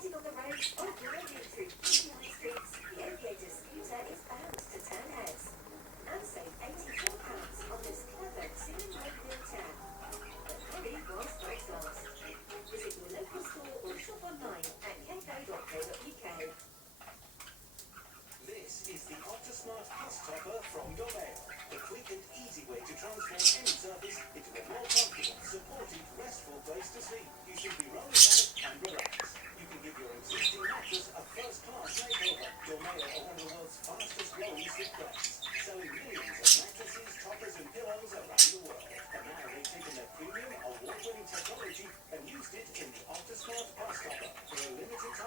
Riding on the roads or gliding through busy high streets, the Aviator scooter is bound to turn heads. And save £84 on this clever 2-in-1 wheelchair. But hurry whilst stocks last. Visit your local store or shop online at keko.co.uk. This is the Optismart Plus Topper from Domail. The quick and easy way to transform any surface into a more comfortable, supportive, restful place to sleep. You simply roll it out and relax. You can give your existing mattress a first-class makeover. Domail are one of the world's fastest growing sleep brands, selling millions of mattresses, toppers and pillows around the world. And now they've taken their premium, award-winning technology and used it in the Optismart Plus Topper. For a limited time,